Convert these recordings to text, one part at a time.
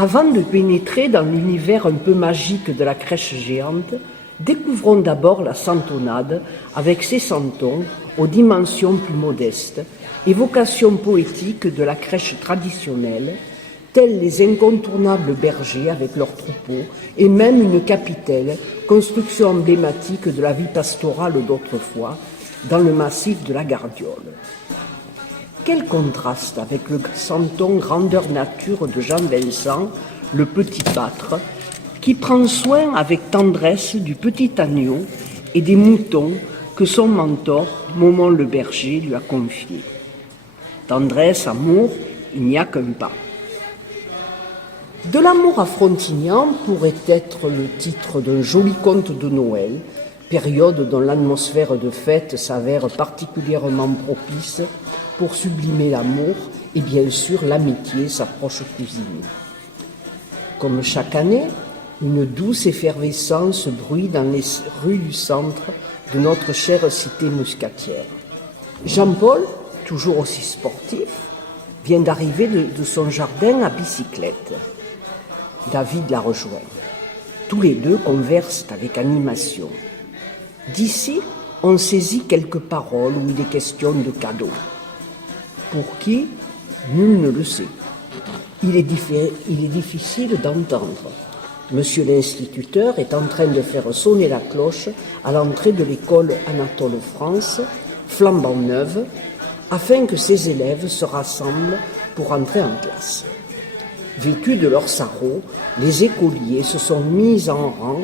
Avant de pénétrer dans l'univers un peu magique de la crèche géante, découvrons d'abord la santonnade avec ses santons aux dimensions plus modestes, évocation poétique de la crèche traditionnelle, tels les incontournables bergers avec leurs troupeaux, et même une capitelle, construction emblématique de la vie pastorale d'autrefois, dans le massif de la Gardiole. Quel contraste avec le santon grandeur nature de Jean Vincent, le petit pâtre, qui prend soin avec tendresse du petit agneau et des moutons que son mentor, Momon le berger, lui a confiés. Tendresse, amour, il n'y a qu'un pas. De l'amour à Frontignan pourrait être le titre d'un joli conte de Noël, période dont l'atmosphère de fête s'avère particulièrement propice pour sublimer l'amour et bien sûr l'amitié, sa proche cousine. Comme chaque année, une douce effervescence bruit dans les rues du centre de notre chère cité muscatière. Jean-Paul, toujours aussi sportif, vient d'arriver de son jardin à bicyclette. David la rejoint. Tous les deux conversent avec animation. D'ici, on saisit quelques paroles où il est question de cadeaux. Pour qui? Nul ne le sait. Il est difficile d'entendre. Monsieur l'instituteur est en train de faire sonner la cloche à l'entrée de l'école Anatole France, flambant neuve, afin que ses élèves se rassemblent pour entrer en classe. Vêtus de leurs sarraux, les écoliers se sont mis en rang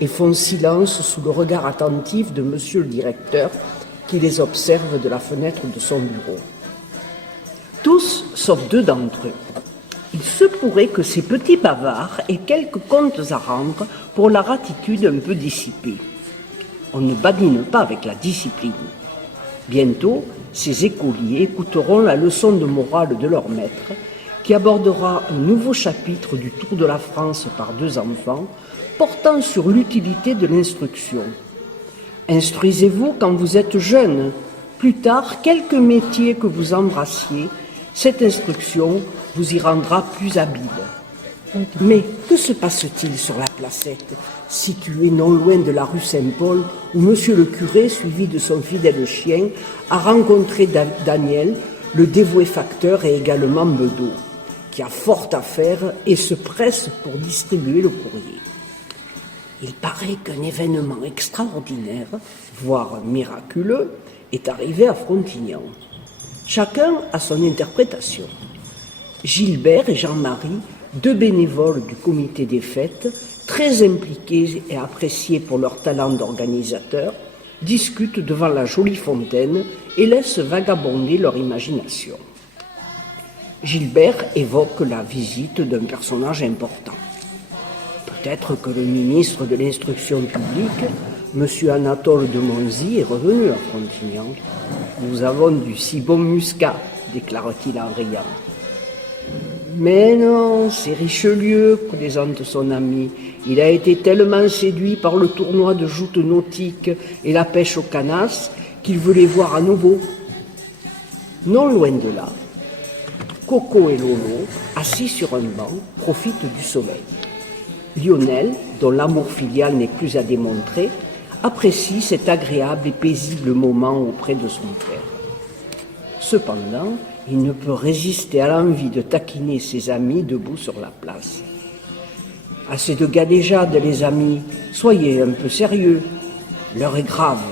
et font silence sous le regard attentif de monsieur le directeur qui les observe de la fenêtre de son bureau. Tous, sauf deux d'entre eux. Il se pourrait que ces petits bavards aient quelques comptes à rendre pour leur attitude un peu dissipée. On ne badine pas avec la discipline. Bientôt, ces écoliers écouteront la leçon de morale de leur maître, qui abordera un nouveau chapitre du Tour de la France par deux enfants, portant sur l'utilité de l'instruction. Instruisez-vous quand vous êtes jeune. Plus tard, quelque métier que vous embrassiez, cette instruction vous y rendra plus habile. Mais que se passe-t-il sur la placette, située non loin de la rue Saint-Paul, où monsieur le curé, suivi de son fidèle chien, a rencontré Daniel, le dévoué facteur et également Bedeau, qui a fort à faire et se presse pour distribuer le courrier. Il paraît qu'un événement extraordinaire, voire miraculeux, est arrivé à Frontignan. Chacun a son interprétation. Gilbert et Jean-Marie, deux bénévoles du comité des fêtes, très impliqués et appréciés pour leur talent d'organisateur, discutent devant la jolie fontaine et laissent vagabonder leur imagination. Gilbert évoque la visite d'un personnage important. Peut-être que le ministre de l'Instruction publique, M. Anatole de Monzy, est revenu à Frontignan. Nous avons du si bon muscat, déclare-t-il en riant. Mais non, c'est Richelieu, plaisante son ami. Il a été tellement séduit par le tournoi de joutes nautiques et la pêche aux canasses qu'il veut les voir à nouveau. Non loin de là, Coco et Lolo, assis sur un banc, profitent du soleil. Lionel, dont l'amour filial n'est plus à démontrer, apprécie cet agréable et paisible moment auprès de son frère. Cependant, il ne peut résister à l'envie de taquiner ses amis debout sur la place. « Assez de gadéjade, les amis, soyez un peu sérieux, l'heure est grave. »«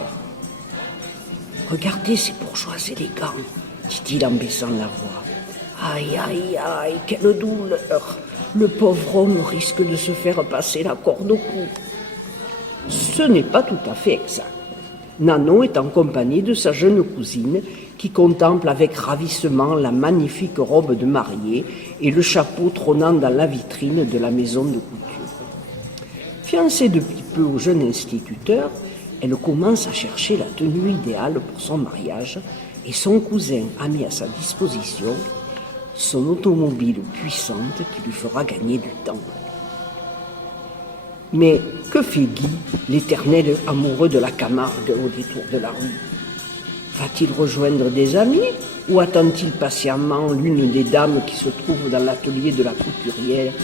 Regardez ces bourgeois élégants, dit-il en baissant la voix. Aïe, aïe, aïe, quelle douleur! Le pauvre homme risque de se faire passer la corde au cou. » Ce n'est pas tout à fait exact. Nanon est en compagnie de sa jeune cousine qui contemple avec ravissement la magnifique robe de mariée et le chapeau trônant dans la vitrine de la maison de couture. Fiancée depuis peu au jeune instituteur, elle commence à chercher la tenue idéale pour son mariage et son cousin a mis à sa disposition son automobile puissante qui lui fera gagner du temps. Mais que fait Guy, l'éternel amoureux de la Camargue au détour de la rue? Va-t-il rejoindre des amis ou attend-il patiemment l'une des dames qui se trouve dans l'atelier de la couturière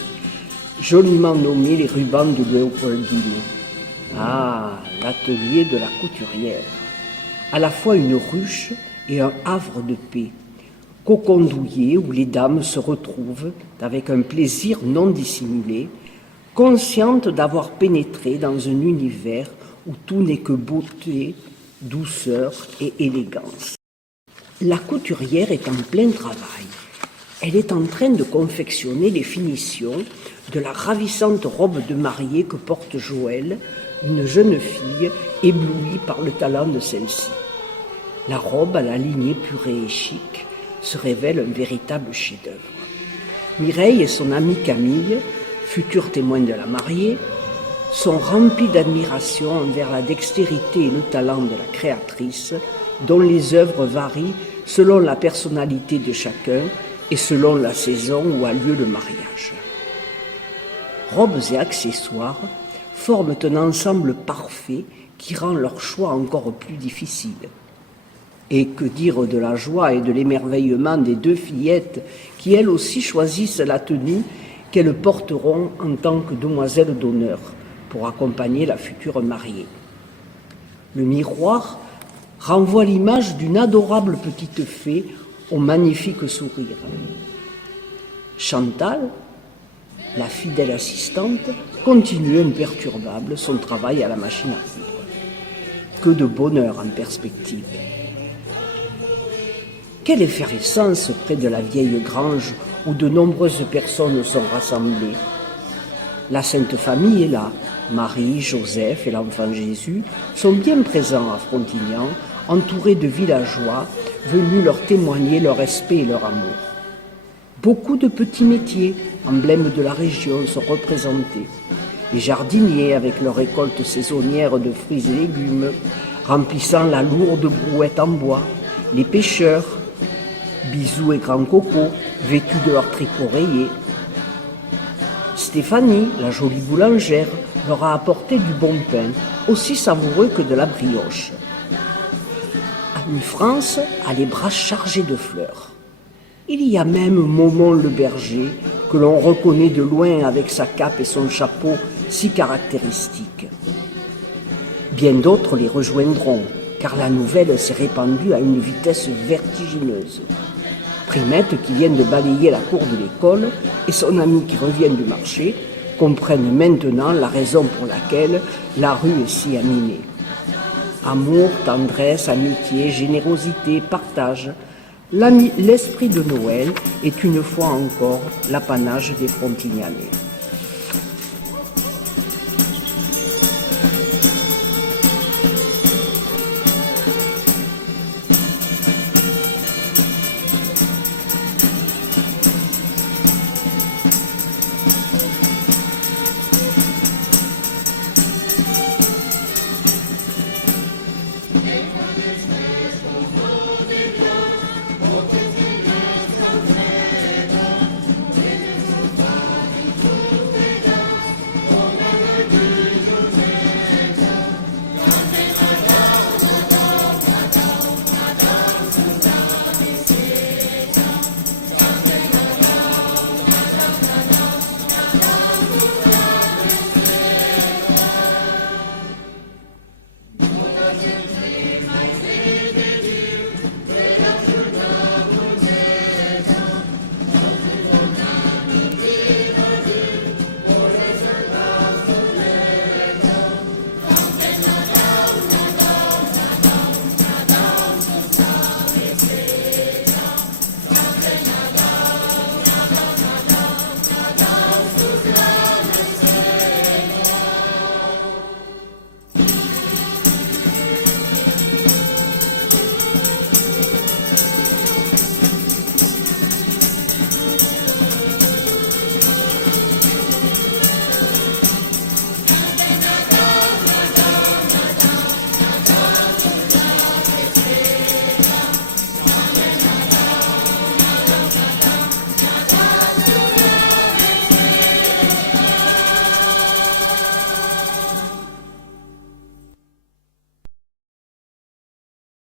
joliment nommé les rubans de Léopoldine. Ah, l'atelier de la couturière. À la fois une ruche et un havre de paix, cocon douillet où les dames se retrouvent avec un plaisir non dissimulé, conscientes d'avoir pénétré dans un univers où tout n'est que beauté, douceur et élégance. La couturière est en plein travail. Elle est en train de confectionner les finitions de la ravissante robe de mariée que porte Joëlle, une jeune fille éblouie par le talent de celle-ci. La robe à la lignée purée et chic se révèle un véritable chef-d'œuvre. Mireille et son amie Camille, futurs témoins de la mariée, sont remplis d'admiration envers la dextérité et le talent de la créatrice, dont les œuvres varient selon la personnalité de chacun et selon la saison où a lieu le mariage. Robes et accessoires forment un ensemble parfait qui rend leur choix encore plus difficile. Et que dire de la joie et de l'émerveillement des deux fillettes qui elles aussi choisissent la tenue qu'elles porteront en tant que demoiselles d'honneur pour accompagner la future mariée. Le miroir renvoie l'image d'une adorable petite fée au magnifique sourire. Chantal, la fidèle assistante, continue imperturbable son travail à la machine à coudre. Que de bonheur en perspective. Quelle effervescence près de la vieille grange où de nombreuses personnes sont rassemblées. La Sainte Famille est là. Marie, Joseph et l'enfant Jésus sont bien présents à Frontignan, entourés de villageois venus leur témoigner leur respect et leur amour. Beaucoup de petits métiers, emblèmes de la région, sont représentés. Les jardiniers avec leurs récoltes saisonnières de fruits et légumes, remplissant la lourde brouette en bois, les pêcheurs, Bisou et Grand Coco, vêtus de leurs tricots rayés. Stéphanie, la jolie boulangère, leur a apporté du bon pain, aussi savoureux que de la brioche. Annie-France a les bras chargés de fleurs. Il y a même Momon le berger, que l'on reconnaît de loin avec sa cape et son chapeau si caractéristiques. Bien d'autres les rejoindront, car la nouvelle s'est répandue à une vitesse vertigineuse. Primette, qui vient de balayer la cour de l'école, et son ami qui revient du marché, comprennent maintenant la raison pour laquelle la rue est si animée. Amour, tendresse, amitié, générosité, partage, l'esprit de Noël est une fois encore l'apanage des Frontignanais.